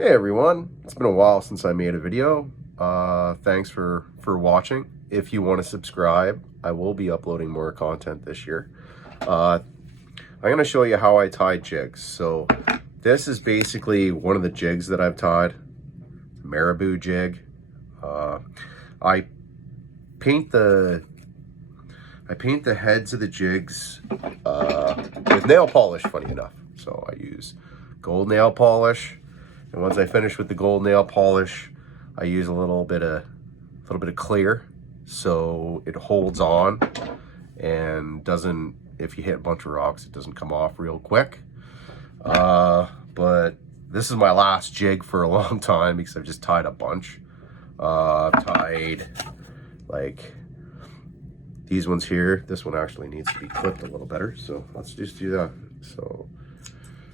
Hey everyone, it's been a while since I made a video. Thanks for watching. If you want to subscribe, I will be uploading more content this year. I'm going to show you how I tie jigs. So this is basically one of the jigs that I've tied, marabou jig. I paint the heads of the jigs with nail polish, funny enough. So I use gold nail polish. And once I finish with the gold nail polish, I use a little bit of clear so it holds on and doesn't, if you hit a bunch of rocks, it doesn't come off real quick. But this is my last jig for a long time because I've just tied a bunch. I've tied like these ones here. This one actually needs to be clipped a little better, so let's just do that.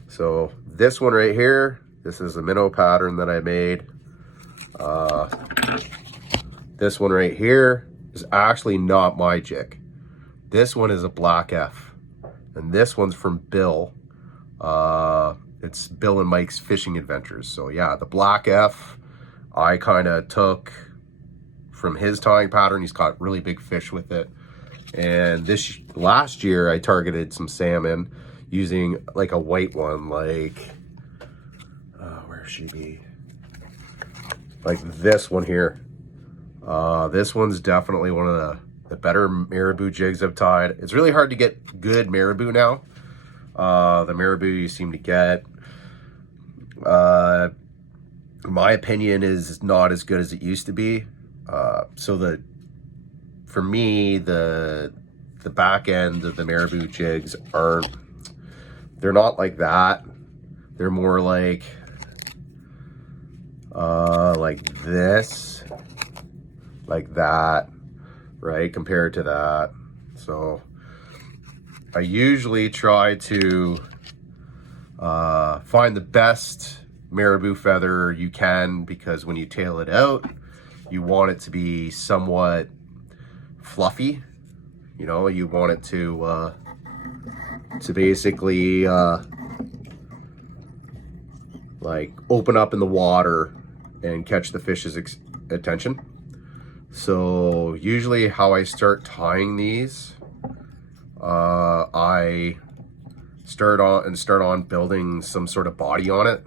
So this one right here, this is a minnow pattern that I made. This one right here is actually not my jig. This one is a black F. And this one's from Bill. It's Bill and Mike's Fishing Adventures. So yeah, the black F, I kind of took from his tying pattern. He's caught really big fish with it. And last year I targeted some salmon using like a white one, like, where should she be? Like this one here. This one's definitely one of the better marabou jigs I've tied. It's really hard to get good marabou now. The marabou you seem to get, in my opinion, is not as good as it used to be. For me, the back end of the marabou jigs they're not like that. They're more like this, like that, right, compared to that. So I usually try to find the best marabou feather you can, because when you tail it out, you want it to be somewhat fluffy. You know, you want it to basically like open up in the water and catch the fish's attention. So usually how I start tying these, I start on building some sort of body on it.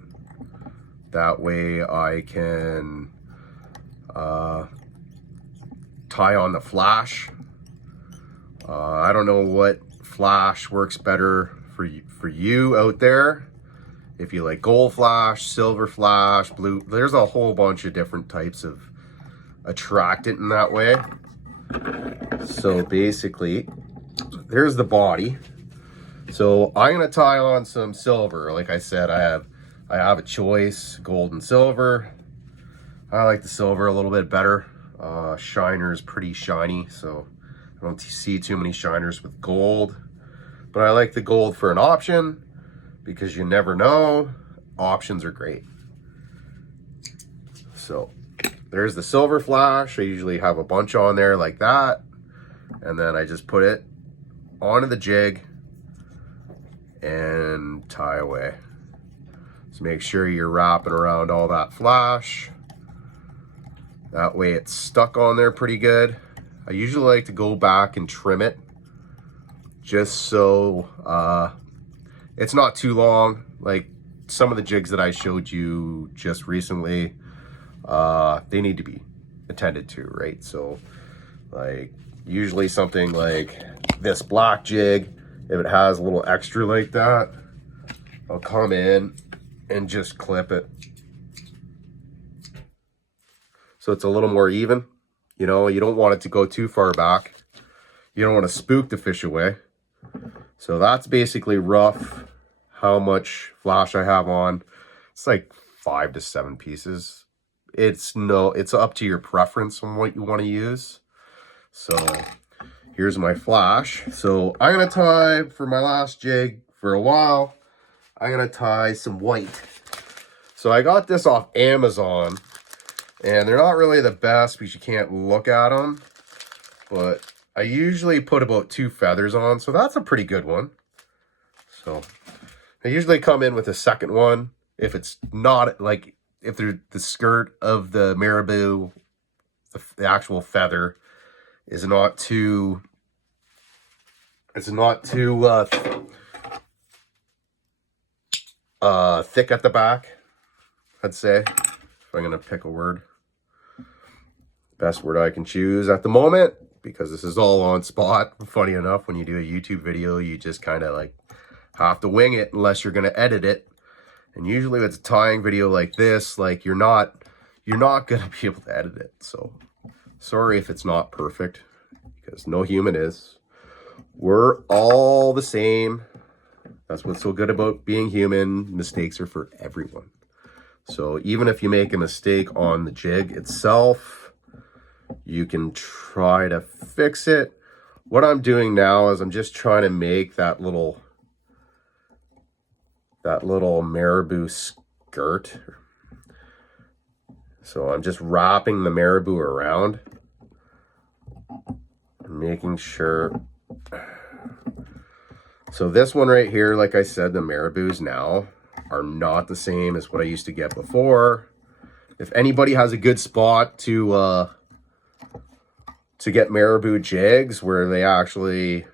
That way I can tie on the flash. I don't know what flash works better for you out there. If you like gold flash, silver flash, blue, there's a whole bunch of different types of attractant in that way. So basically, there's the body. So I'm gonna tie on some silver. Like I said, I have a choice, gold and silver. I like the silver a little bit better. Shiner is pretty shiny, so I don't see too many shiners with gold. But I like the gold for an option, because you never know. Options are great. So there's the silver flash. I usually have a bunch on there like that. And then I just put it onto the jig and tie away. So make sure you're wrapping around all that flash. That way it's stuck on there pretty good. I usually like to go back and trim it, just so it's not too long. Like some of the jigs that I showed you just recently, they need to be attended to, right? So like usually something like this black jig, if it has a little extra like that, I'll come in and just clip it. So it's a little more even. You know, you don't want it to go too far back. You don't want to spook the fish away. So that's basically rough how much flash I have on. It's like 5 to 7 pieces. It's up to your preference on what you want to use. So here's my flash. So I'm gonna tie, for my last jig for a while, I'm gonna tie some white. So I got this off Amazon, and they're not really the best because you can't look at them, but I usually put about 2 feathers on, so that's a pretty good one. So I usually come in with a second one. If it's not, like, if the skirt of the marabou, the actual feather, is not too, thick at the back, I'd say, if I'm gonna pick a word. Best word I can choose at the moment, because this is all on spot. Funny enough, when you do a YouTube video, you just kind of like have to wing it unless you're gonna edit it. And usually with a tying video like this, like you're not gonna be able to edit it. So sorry if it's not perfect, because no human is. We're all the same. That's what's so good about being human. Mistakes are for everyone. So even if you make a mistake on the jig itself, you can try to fix it. What I'm doing now is I'm just trying to make that little marabou skirt. So I'm just wrapping the marabou around, making sure. So this one right here, like I said, the marabous now are not the same as what I used to get before. If anybody has a good spot to get marabou jigs where they actually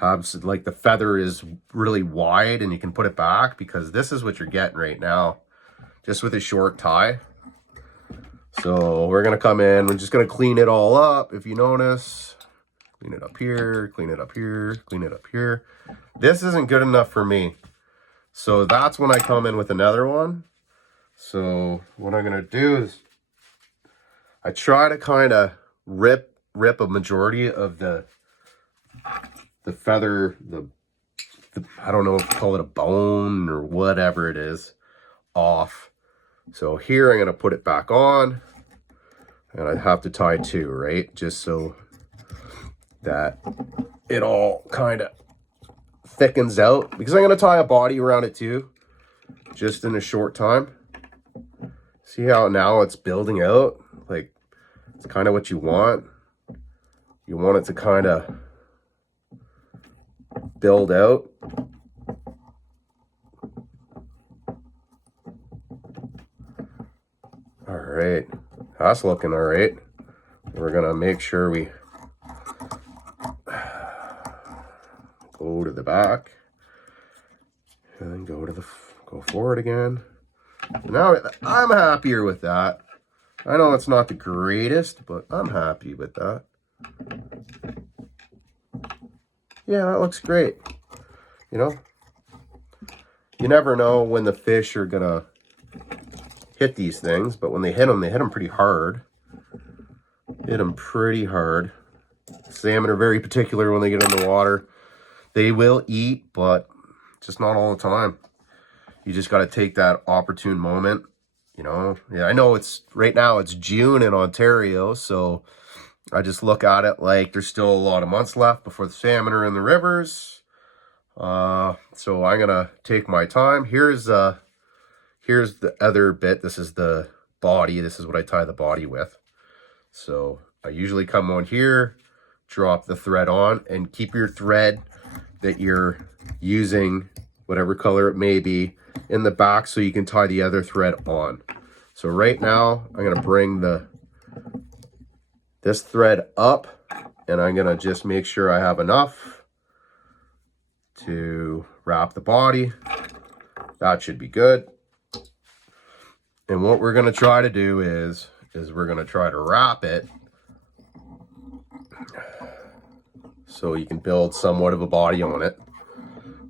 have, like, the feather is really wide and you can put it back, because this is what you're getting right now, just with a short tie. So we're gonna come in, we're just gonna clean it all up. If you notice, clean it up here, clean it up here, clean it up here. This isn't good enough for me, so that's when I come in with another one. So what I'm gonna do is I try to kind of rip a majority of the feather, the I don't know if you call it a bone or whatever it is, off. So here I'm gonna put it back on, and I have to tie two, right? Just so that it all kind of thickens out, because I'm gonna tie a body around it too, just in a short time. See how now it's building out? Like, it's kind of what you want. You want it to kind of build out. All right, that's looking all right. We're gonna make sure we go to the back and then go forward again. Now I'm happier with that. I know it's not the greatest, but I'm happy with that. Yeah, that looks great. You know, you never know when the fish are gonna hit these things, but when they hit them pretty hard. Hit them pretty hard. Salmon are very particular when they get in the water. They will eat, but just not all the time. You just got to take that opportune moment, you know. Yeah, I know right now it's June in Ontario, so I just look at it like there's still a lot of months left before the salmon are in the rivers. So I'm gonna take my time. Here's the other bit. This is the body. This is what I tie the body with. So I usually come on here, drop the thread on, and keep your thread that you're using, whatever color it may be, in the back so you can tie the other thread on. So right now I'm going to bring this thread up, and I'm going to just make sure I have enough to wrap the body. That should be good. And what we're going to try to do is we're going to try to wrap it so you can build somewhat of a body on it.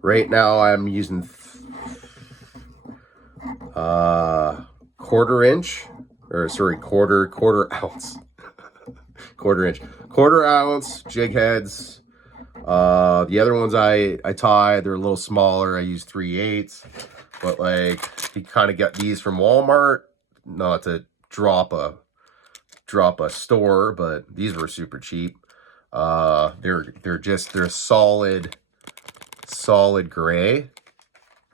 Right now I'm using quarter ounce jig heads. The other ones I tie, they're a little smaller. I use 3/8, but like you kind of get these from Walmart, not to drop a store, but these were super cheap. They're solid gray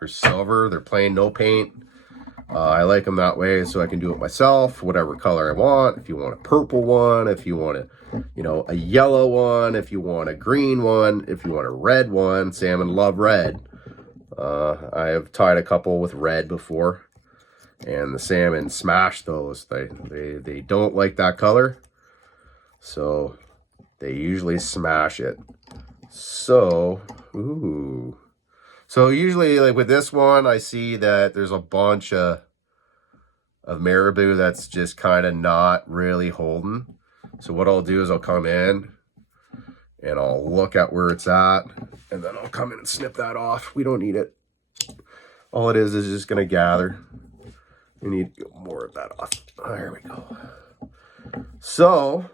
or silver. They're plain, no paint. I like them that way so I can do it myself, whatever color I want. If you want a purple one, if you want a yellow one, if you want a green one, if you want a red one. Salmon love red. I have tied a couple with red before. And the salmon smash those. They don't like that color, so they usually smash it. So, ooh. So usually, like with this one, I see that there's a bunch of marabou that's just kind of not really holding. So what I'll do is I'll come in and I'll look at where it's at, and then I'll come in and snip that off. We don't need it. All it is just going to gather. We need to get more of that off. There we go. So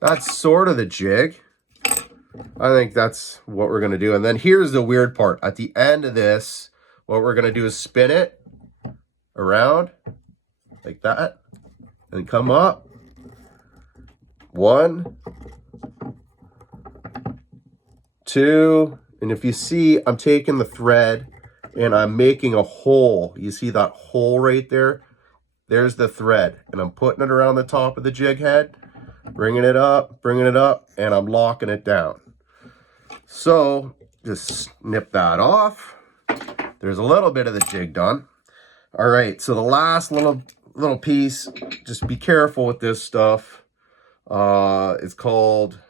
that's sort of the jig. I think that's what we're going to do. And then here's the weird part. At the end of this, what we're going to do is spin it around like that and come up. 1, 2, and if you see, I'm taking the thread and I'm making a hole. You see that hole right there? There's the thread, and I'm putting it around the top of the jig head, bringing it up, and I'm locking it down. So just snip that off. There's a little bit of the jig done. All right, so the last little piece, just be careful with this stuff. It's called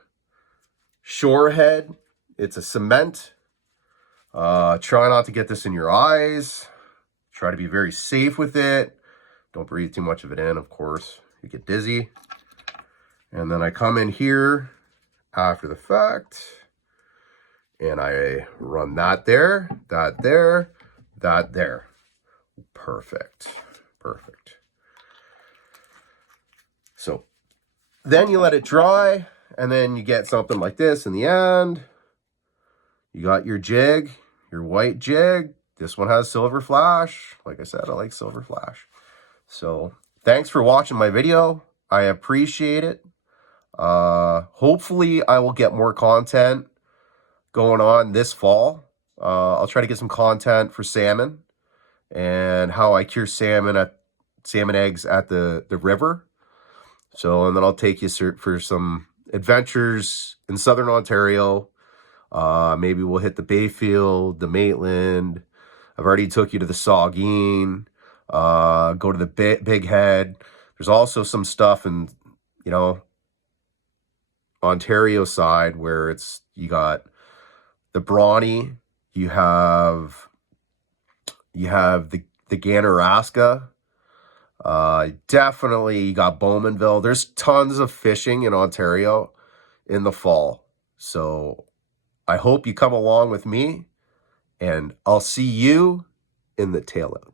shorehead. It's a cement. Try not to get this in your eyes. Try to be very safe with it. Don't breathe too much of it in, of course. You get dizzy. And then I come in here after the fact, and I run that there, that there, that there. Perfect. Perfect. So then you let it dry, and then you get something like this in the end. You got your jig, your white jig. This one has silver flash. Like I said, I like silver flash. So thanks for watching my video. I appreciate it. Hopefully I will get more content going on this fall. I'll try to get some content for salmon and how I cure salmon eggs at the river. So, and then I'll take you for some adventures in Southern Ontario. Maybe we'll hit the Bayfield, the Maitland. I've already took you to the Saugeen. Go to the Big Head. There's also some stuff in, Ontario side where you got the Brawny, you have the Ganaraska, definitely you got Bowmanville. There's tons of fishing in Ontario in the fall. So I hope you come along with me, and I'll see you in the tail out.